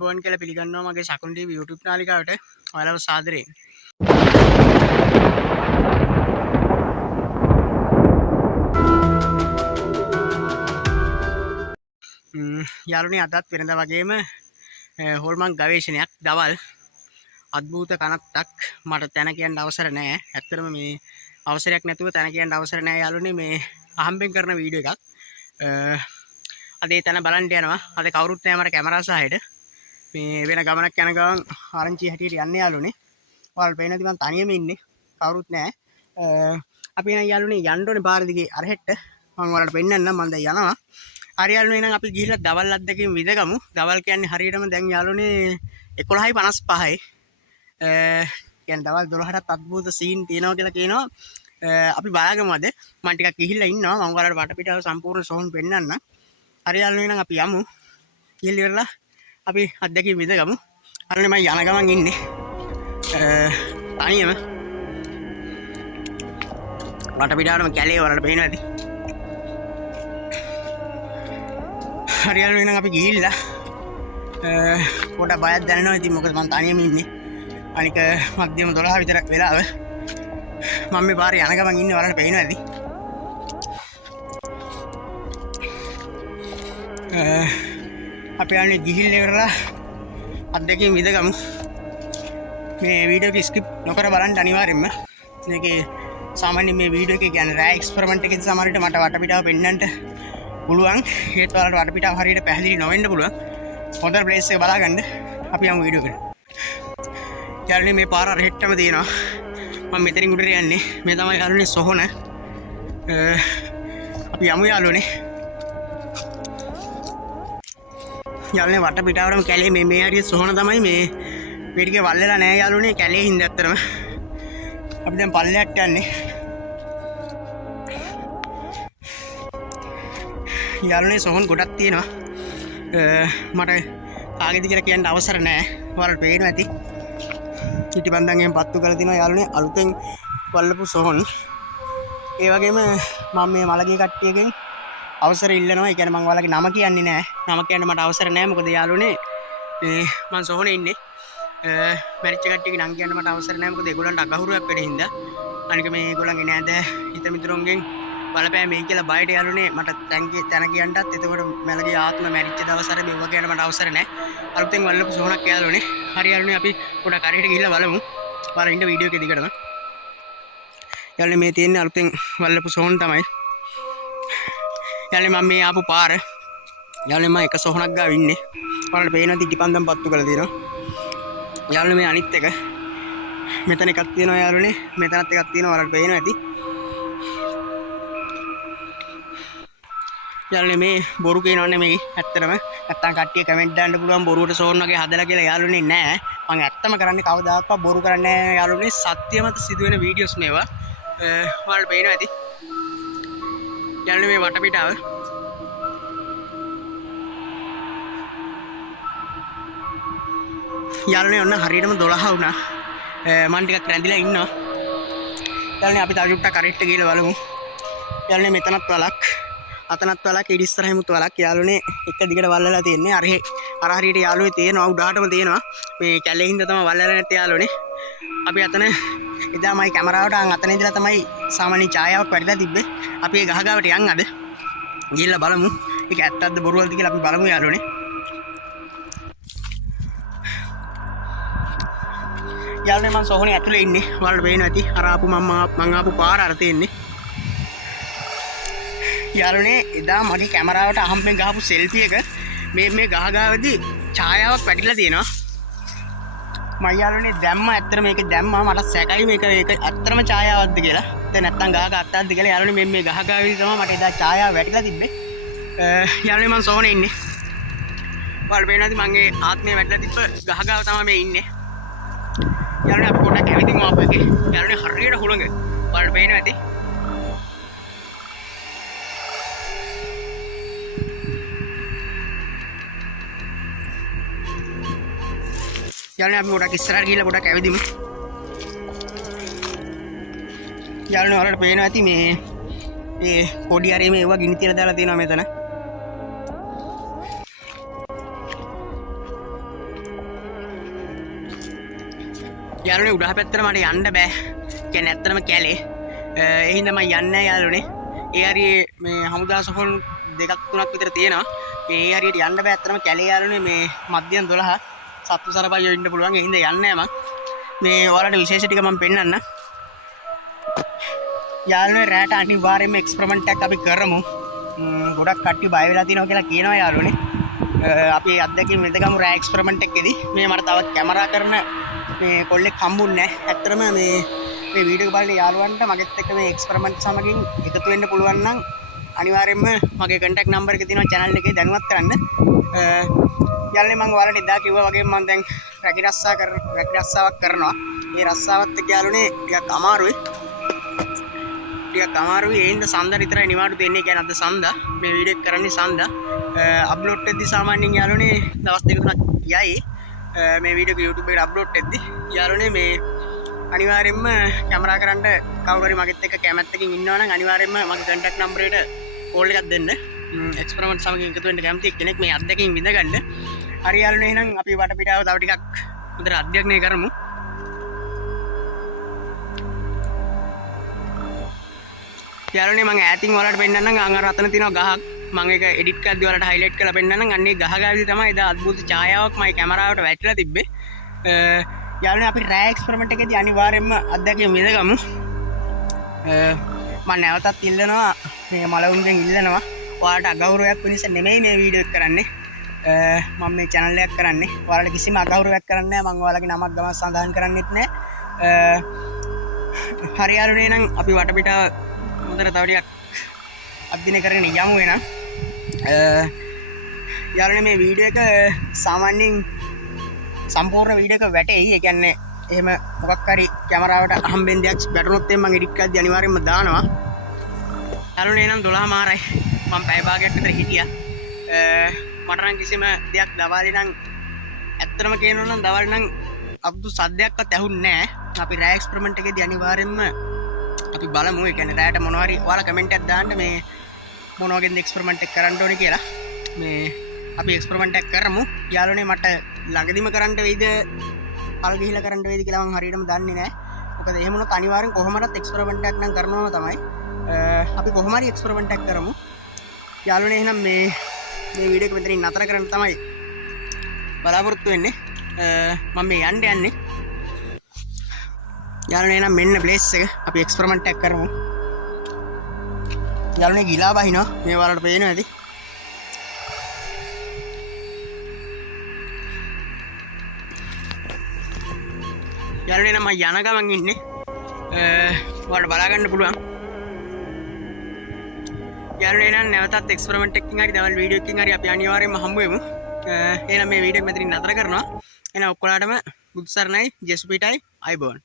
අයිබෝන් කියලා පිළිගන්නවා මගේ ශකුන් TV YouTube නාලිකාවට ඔයාලව සාදරයෙන්. යාළුවනේ අදත් වෙනදා වගේම හොල්මන් ගවේෂණයක් දවල් අద్භූත කනත්තක් මට තැන කියන්න අවසර නැහැ. ඇත්තටම මේ අවසරයක් නැතුව තැන කියන්න අවසර නැහැ යාළුවනේ. මේ අහම්බෙන් කරන වීඩියෝ එකක්. අද ඒ තැන බලන්න යනවා. අද කවුරුත් නැහැ මට කැමරා සහයට. මේ වෙන ගමනක් යන ගමන් ආරංචි හැටියට යන්නේ යාළුවනේ. ඔයාලට පේන්නේ නැති මං තනියම ඉන්නේ. කවුරුත් නැහැ. අපි නම් යාළුවනේ යන්න ඕනේ පාර දිගේ අරහෙට්ට. මම ඔයාලට පෙන්නන්නම් මම දැන් යනවා. හරි යාළුවනේ එහෙනම් අපි ගිහිල්ලා දවල් අද්දකින් විදගමු. දවල් කියන්නේ හරියටම දැන් යාළුවනේ 11:55යි. කියන්නේ දවල් 12ටත් අద్භූත සීන් තියෙනවා කියලා කියනවා. අපි බලාගමු අද. මම ටිකක් ගිහිල්ලා ඉන්නවා. මම ඔයාලට වටපිටාව සම්පූර්ණ සෝන් පෙන්නන්නම්. හරි යාළුවනේ එහෙනම් අපි යමු. ගිහිල්ලා ඉවරලා අපි අද්දකින් විදගමු. හරිනේ මම යන ගමන් ඉන්නේ. තනියම වටපිටාවටම කැලේ වලට පේනවා ඇති. හරියල්ල එහෙනම් අපි ගිහිල්ලා පොඩක් බයක් දැනෙනවා. ඉතින් මොකද මම තනියම ඉන්නේ. අනික මධ්‍යම 12 විතරක් වෙලාව. මම මේ පාරේ යන ගමන් ඉන්නේ වලට පේනවා ඇති. අපි යන්නේ ගිහිල්ලා ඉවරලා අද්දකින් විදගමු. මේ වීඩියෝ එක ස්කිප් නොකර බලන්න අනිවාර්යෙන්ම. මේකේ සාමාන්‍යයෙන් මේ වීඩියෝ එකේ කියන්නේ රෑ එක්ස්පෙරිමන්ට් එකකින් සමහර විට මට වටපිටාව පෙන්වන්නට පුළුවන්. ඒත් වලට වටපිටාව හරියට පැහැදිලි නොවෙන්න පුළුවන්. හොඳ ප්ලේස් එක බලාගන්න. අපි යමු වීඩියෝ එකට. යාළුවනේ මේ පාර අරහෙට්ටම තියෙනවා. මම මෙතනින් උඩට යන්නේ. මේ තමයි යාළුවනේ සොහොන. අපි යමු යාළුවනේ. යාළුවනේ වටපිටාවටම කැලේ මේ හරිය සොහොන තමයි මේ ටිකේ වල්ලලා නැහැ යාළුවනේ කැලේ හින්දා ඇත්තටම. අපි දැන් පල්ලෙහාට යන්නේ. යාළුවනේ සොහොන් ගොඩක් තියෙනවා. මට කාගෙද කියලා කියන්න අවසර නැහැ. ඔයාලට පේනවා ඇති. පිටිපන්දන් එහෙම පත්තු කරලා තිනවා යාළුවනේ අලුතෙන් වල්ලපු සොහොන්. ඒ වගේම මම මේ මලගේ කට්ටියගෙන් අවසර ඉල්ලනවා. ඒ කියන්නේ මම ඔයාලගේ නම කියන්නේ නැහැ. නම කියන්න මට අවසර නැහැ. මොකද යාළුවනේ මම සොහොනේ ඉන්නේ. මැරිච්ච කට්ටියගේ නම් කියන්න මට අවසර නැහැ. මොකද ඒගොල්ලන්ට අගහුරුවක් වෙන හින්දා. අනික මේ ඒගොල්ලන්ගේ නෑද හිත මිතුරුන්ගෙන් බලපෑ මේ කියලා බයට යාළුවනේ මට තැන කියන්නත්. එතකොට මැලගේ ආත්ම මැරිච්ච දවස් අර මෙව්වා කියන්න මට අවසර නැහැ. අලුතෙන් වල්ලපු සොහොනක් යාළුවනේ. හරි යාළුවනේ අපි පොඩක් හරියට ගිහිල්ලා බලමු. බලන්න ඉන්න වීඩියෝ එකේ දිගටම. යාළුවනේ මේ තියෙන්නේ අලුතෙන් වල්ලපු සොහොන් තමයි. යාළුවනේ මම මේ ආපු පාර. යාළුවනේ මම එක සොහොනක් ගාව ඉන්නේ. ඔයාලට පේනවාද ඉටිපන්දම් පත්තු කරලා තියෙනවා. යාළුවනේ මේ අනිත් එක මෙතන එකක් තියෙනවා යාළුවනේ. මෙතනත් එකක් තියෙනවා. ඔයාලට පේනවා ඇති. යාළුවනේ මේ බොරු කියනව නෙමෙයි ඇත්තටම. නැත්තම් කට්ටිය කමෙන්ට් දාන්න පුළුවන් බොරුවට සෝන් වගේ හදලා කියලා යාළුවනේ නෑ. මම ඇත්තම කරන්නේ කවදාකවත් බොරු කරන්නේ නෑ යාළුවනේ. සත්‍ය මත සිදුවෙන වීඩියෝස් මේවා. ඔයාලට පේනවා ඇති. යාළුවනේ මේ වටපිටාව. යාළුවනේ ඔන්න හරියටම 12 වුණා. මම ටිකක් රැඳිලා ඉන්නවා. යාළුවනේ අපි තව චුට්ටක් අරිට්ට ගිහලා බලමු. යාළුවනේ මෙතනත් වලක්. අතනත් වලක් ඊට ඉස්සරහිමුත් වලක් යාළුවනේ එක දිගට වල්ලලා තියෙන්නේ. අර හරියට යාළුවේ තියෙනවා උඩහටම තියෙනවා. මේ කැලේ හින්දා තමයි වල්ලලා නැත්තේ යාළුවනේ. අපි අතන එදා මයි කැමරාවට අතන ඉඳලා තමයි සාමාන්‍ය ඡායාවක් වැඩිලා තිබ්බේ. අපි ඒ ගහගාවට යන් අද. ගිහිල්ලා බලමු. ඒක ඇත්තක්ද බොරුවක්ද කියලා අපි බලමු යාළුවනේ. යාළුවනේ මම සොහොනේ ඇතුලේ ඉන්නේ. ඔයාලට පේනවා ඇති. අර ආපු මම ආපු පාර අර තියෙන්නේ. යාළුවනේ එදා මගේ කැමරාවට අහම්බෙන් ගහපු සෙල්ෆි එක මේ ගහගාවේදී ඡායාවක් වැටිලා තියෙනවා. මම යාළුවනේ දැම්මා ඇත්තට මේක දැම්මා මට සැකයි මේක ඇත්තටම ඡායාවක්ද කියලා. දැන් නැත්තම් ගහක අත්තක්ද කියලා යාළුවනේ මේ ගහගාවේදී තමයි මට එදා ඡායාව වැටිලා තිබ්බේ. යාළුවනේ මම සොහොනේ ඉන්නේ. ඔයාලට පේනවාද මගේ ආත්මය වැටිලා තිබ්බ ගහගාව තමයි මේ ඉන්නේ. යාළුවනේ අපි පොඩක් ඇවිදින්මු ආපු එකේ. යාළුවනේ හරියට හුළඟ. ඔයාලට පේනවා ඇති. යාළුවනේ අපි පොඩක් ඉස්සරහට ගිහිල්ලා පොඩක් ඇවිදිමු. යාළුවනේ ඔයාලට පේනවා ඇති මේ පොඩි හරිය මේවා ගිනි තියලා දාලා තියෙනවා මෙතන. යාළුවනේ උඩහ පැත්තට මට යන්න බෑ. කියන්නේ ඇත්තටම කැලේ. ඒ හින්දා මම යන්නේ නැහැ යාළුවනේ. ඒ හරියේ මේ හමුදා සොහොන් දෙකක් තුනක් විතර තියෙනවා. ඒ හරියට යන්න බෑ ඇත්තටම කැලේ යාළුවනේ මේ මධ්‍යම 12 සත්තු සරපයියෝ ඉන්න පුළුවන්. ඒ හින්දා යන්නේ නැහැ මම. මේ ඔයාලට විශේෂ ටික මම පෙන්නන්න. යාළුවනේ රැට අනිවාර්යයෙන්ම එක්ස්පෙරිමන්ට් එකක් අපි කරමු. ගොඩක් කට්ටිය බය වෙලා තියෙනවා කියලා කියනවා යාළුවනේ. අපි අත්දැකීම් විඳගමු රෑ එක්ස්පෙරිමන්ට් එකේදී. මේ මට තවත් කැමරා කරන මේ කොල්ලෙක් හම්බුන්නේ නැහැ. ඇත්තටම මේ වීඩියෝ එක බලන යාළුවන්ට මගෙත් එක්ක මේ එක්ස්පෙරිමන්ට් සමගින් එකතු වෙන්න පුළුවන් නම් අනිවාර්යයෙන්ම මගේ කන්ටැක්ට් නම්බර් එක තියෙනවා channel එකේ දැනුවත් කරන්න. යාළුවනේ මම ඔයාලට එදා කිව්වා වගේ මම දැන් රැකී රස්සාවක් කරනවා. මේ රස්සාවත් එක්ක යාළුවනේ ටිකක් අමාරුයි. ඒ හින්දා සඳ විතරයි නිවාඩු දෙන්නේ. කියන්නේ අද සඳ මේ වීඩියෝ එක කරන්නේ සඳ. අප්ලෝඩ් වෙද්දි සාමාන්‍යයෙන් යාළුවනේ දවස් දෙක තුනක් යයි. මේ වීඩියෝ එක YouTube එකට අප්ලෝඩ් වෙද්දි යාළුවනේ මේ අනිවාර්යයෙන්ම කැමරා කරන්න කවුරු හරි මගෙත් එක්ක කැමැත්තකින් ඉන්නවා නම් අනිවාර්යයෙන්ම මගේ කන්ටැක්ට් නම්බර් එකට කෝල් එකක් දෙන්න. එක්ස්පෙරිමන්ට් සමගින් එකතු වෙන්න කැමති කෙනෙක් මේ අත්දැකීම් විඳ ගන්න. හරි යාළුවනේ එහෙනම් අපි වටපිටාව තව ටිකක් හොඳට අධ්‍යයනය කරමු. යාළුවනේ මම ඈතින් ඔයාලට පෙන්නන්නම් අර අතන තියෙනවා ගහක්. මම ඒක එඩිට් කරද්දි ඔයාලට හයිලයිට් කරලා පෙන්නන්නම්. අන්නේ ගහ ගාවිදි තමයි එදා අద్భుත ඡායාවක් මගේ කැමරාවට වැටිලා තිබ්බේ. යාළුවනේ අපි රෑ එක්ස්පෙරිමන්ට් එකේදී අනිවාර්යයෙන්ම අත්දැකීම් විඳගමු. මම නැවතත් ඉල්ලනවා මේ මලවුන්ගෙන් ඉල්ලනවා ඔයාලට අගෞරවයක් වෙනස නෙමෙයි මේ වීඩියෝ එක කරන්නේ. මම මේ channel එකක් කරන්නේ. ඔයාලට කිසිම අගෞරවයක් කරන්නේ නැහැ. මම ඔයාලගේ නමක් ගමක් සඳහන් කරන්නෙත් නැහැ. හරි යාළුවනේ නම් අපි වටපිටාව හොඳට තව ටිකක් අධ්‍යයනය කරගෙන යමු එහෙනම්. යාළුවනේ මේ වීඩියෝ එක සාමාන්‍යයෙන් සම්පූර්ණ වීඩියෝ එක වැටෙයි. ඒ කියන්නේ එහෙම මොකක් හරි කැමරාවට අහම්බෙන් දෙයක් වැටුනොත් එම් මම එඩිට් කරද්දී අනිවාර්යයෙන්ම දානවා. යාළුවනේ එහෙනම් 12 මාරයි. මම පැය භාගයක් විතර හිටියා. මට නම් කිසිම දෙයක් දවාලේ නම් ඇත්තටම කියනවා නම් දවල් නම් අපුතු සද්දයක්වත් ඇහුන්නේ නැහැ. අපි රෑ එක්ස්පෙරිමන්ට් එකේදී අනිවාර්යයෙන්ම අපි බලමු. ඒ කියන්නේ රෑට මොනවා හරි ඔයාලා කමෙන්ට් එකක් දාන්න මේ මොන වගේද එක්ස්පෙරිමන්ට් එක කරන්න ඕනේ කියලා. මේ අපි එක්ස්පෙරිමන්ට් එක කරමු. යාළුවනේ මට ළඟදිම කරන්න වෙයිද පල් ගිහිලා කරන්න වෙයිද කියලා මම හරියටම දන්නේ නැහැ. මොකද එහෙම වුණොත් අනිවාර්යෙන් කොහොමවත් එක්ස්පෙරිමන්ට් එකක් නම් කරනවම තමයි. අපි කොහොම හරි එක්ස්පෙරිමන්ට් එකක් කරමු. යාළුවනේ එහෙනම් මේ වීඩියෝ එක මෙතනින් නතර කරන්න තමයි බලාපොරොත්තු වෙන්නේ. මම මේ යන්නේ. යාළුවනේ එහෙනම් මෙන්න ප්ලේස් එක. අපි එක්ස්පෙරිමන්ට් එකක් කරමු. යාළුවනේ ගිලා බහිනවා. මේ වලට පේනවා ඇති. යාළුවනේ නම් මම යන ගමන් ඉන්නේ. ඔයාලට බලා ගන්න පුළුවන්. යාළුවනේ නම් නැවතත් එක්ස්පෙරිමන්ට් එකකින් හරි දවල් වීඩියෝ එකකින් හරි අපි අනිවාර්යයෙන්ම හම්බ වෙමු. එහෙනම් මේ වීඩියෝ එක මෙතනින් නතර කරනවා. එහෙනම් ඔක්කොලාටම බුදු සරණයි ජේසුස් පිටයි අයබෝන්.